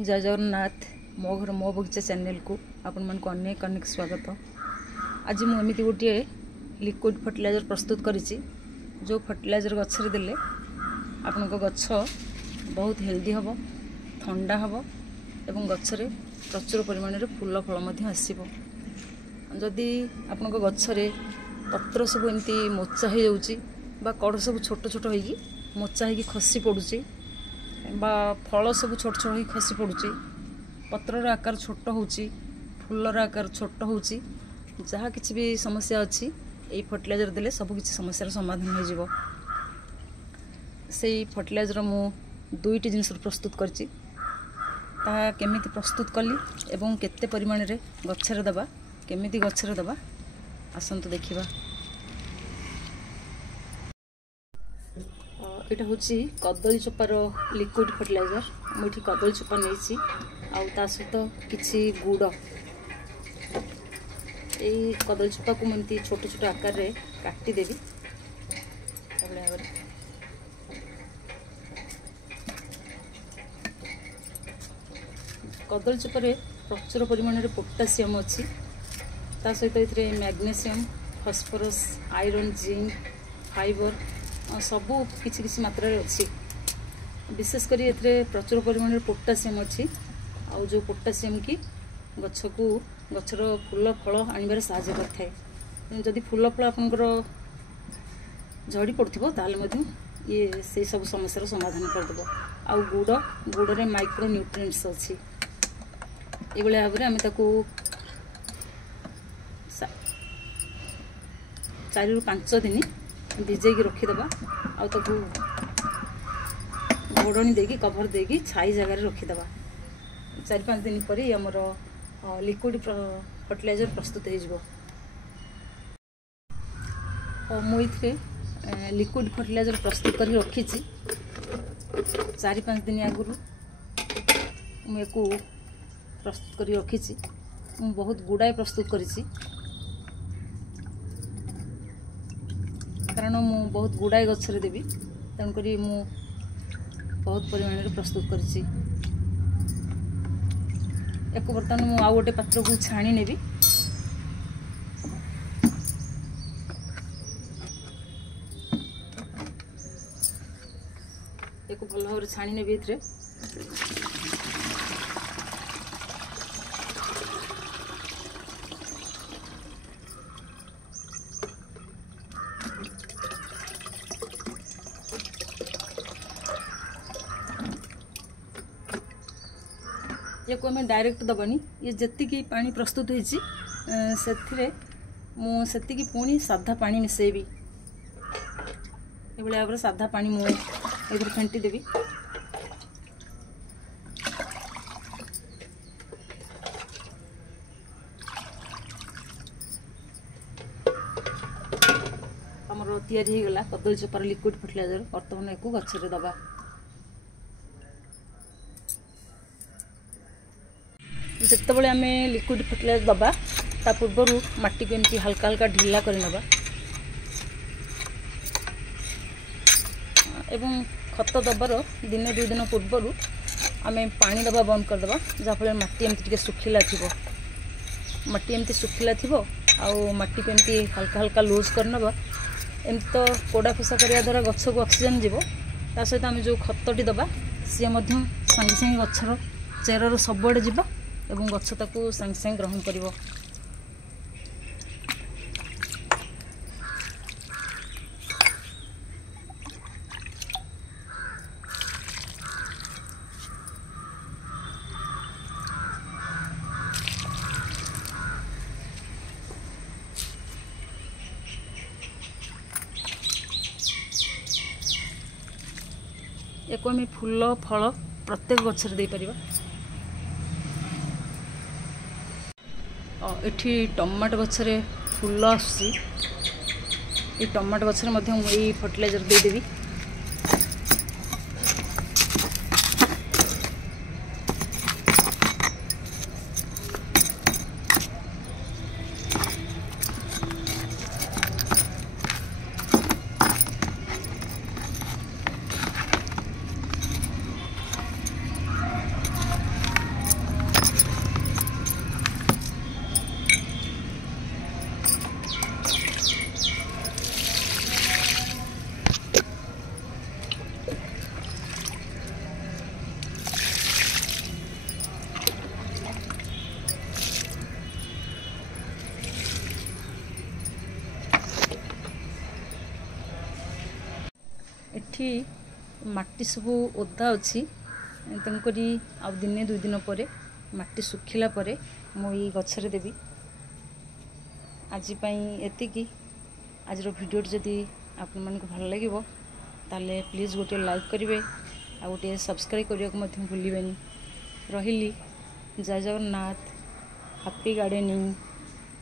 जय जगन्नाथ मो घर मो बगीचा चैनल को आपण मन को अनेक अनेक स्वागत। आज मुझे गोटे लिक्विड फर्टिलाइजर प्रस्तुत करिछि जो फर्टिलाइजर गछरे देले आपण को गछ बहुत हेल्दी हबो, ठंडा हबो एवं गछरे प्रचुर परिमाण रे फूल फल मध्य आसीबो। जदि आपण को गछरे पत्र सब एमती मोचा हो जाउची बा कड़ सब छोट छोट होई मोचा होई खसी पड़ुची बा फल सब छोट छोट हो खसी पड़ुची, पत्रर आकार छोट होउची, फूलर आकार छोट होउची, जहाँ किसी भी समस्या अच्छी यही फर्टिलाइजर देले सब किसी समस्यार समाधान हो जिवो। से फर्टिलाइजर मु दुईटी जिनस प्रस्तुत करछि ता केमिति प्रस्तुत कली एवं केते परिमाण रे गछरे दबा केमिति गछरे दबा आसंतु देखिबा। एटा होची कदली चोपार लिक्विड फर्टिलाइजर। मुठी कदली चोपा नेछि आउ ता सहित किछि गुड़ ए कदली चोपा को मन्ती छोट छोट आकार रे काटी देबी। कदली चोपारे प्रचुर परिमाण रे पोटासियम अछि, ता सहित इथरे magnesium, phosphorus, iron, zinc, fibre सबू किसी किसी मात्रा रे अछि। विशेष करी एथरे प्रचुर परिमाण रे पोटासियम अछि आउ जो पोटासियम की गछ को गछर फूल फल आनिबार सहायता करथाय। जदि फूल फल आपनकर झड़ी पड़थिबो ताले मधु ये से सब समस्यार समाधान कर देबो। आउ गुड़ रे माइक्रो न्यूट्रिएंट्स अछि। एबले भाबरे आमे ताको 4 ରୁ 5 दिन भिजे की रखीदबा आ घोड़नी देकी कभर देकी छाई जगह रखीदबा। 4-5 दिन पर आमर लिक्विड फर्टिलाइजर प्रस्तुत हो। मुझे लिक्विड फर्टिलाइजर प्रस्तुत कर रखी 4-5 दिन आगु मुझे प्रस्तुत कर रखी बहुत गुड़ाए प्रस्तुत करी कारण मु बहुत गुड़ाए गछरे देवी तेणुक मु बहुत परिमाण रे प्रस्तुत करी। एक बर्तमान मु आउ गोटे पात्र को छाणी नेबी। एक भल भाव छाणी नेबी। एथरे ये को हमें डायरेक्ट दबनी। ये जत्ती की पानी प्रस्तुत होईची सेथिरे मु सेती की पुणी साधा पानी मिसेबी। एबले आबरे साधा पानी मु एथरे फेंटी देबी। हमरो तैयारी हो गला कदली चोपार लिक्विड फर्टिलाइजर। वर्तमान एको गछरे दबा। जितेबाला आम लिक्विड फर्टिलाइजर दबा ता पूर्वर माटी को एमती हल्का हल्का ढिला कर नबा एवं खत दबार दिने 2 दिन पूर्वर आम पानी दबा बंद करदे जहाँफल माटी एमती सुखिला थी। माटी एमती सुखिला थी आउ माटी को एमती हल्का हल्का लूज कर नबा। एमती तो कोड़ा फुसा करने द्वारा गछ को ऑक्सीजन जीवो ता सहित आम जो खतटी दबा सी संगे संगे गछर चेरर सबुआड़े जीव एवं गछ ताकू संगे संगे ग्रहण करिवो। एको आम फूल फल प्रत्येक गछरे दे परिबा। एठी टमाटो गछरे फूल आसी ये टमाटो गछरे मध्य यही फर्टिलाइजर दे देबी। ଏଠି ମାଟି ସବୁ ଓଦା ଅଛି, ତେଣୁକରି ଆଉ ଦିନେ 2 ଦିନ ପରେ ମାଟି ଶୁଖିଲା ପରେ ମୁଁ ଏଇ ଗଛରେ ଦେବି। ଆଜି ପାଇଁ ଏତିକି। ଆଜିର ଭିଡ଼ିଓଟି ଯଦି ଆପଣମାନଙ୍କୁ ଭଲ ଲାଗିବ ତାହେଲେ ପ୍ଲିଜ୍ ଗୋଟିଏ ଲାଇକ୍ କରିବେ, ଆଉ ଗୋଟିଏ ସବସ୍କ୍ରାଇବ୍ କରିବାକୁ ମଧ୍ୟ ଭୁଲିବେନି। ରହିଲି, ଜୟ ଜଗନ୍ନାଥ। Happy gardening.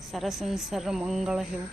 ସାରା ସଂସାରର ମଙ୍ଗଳ ହେଉ।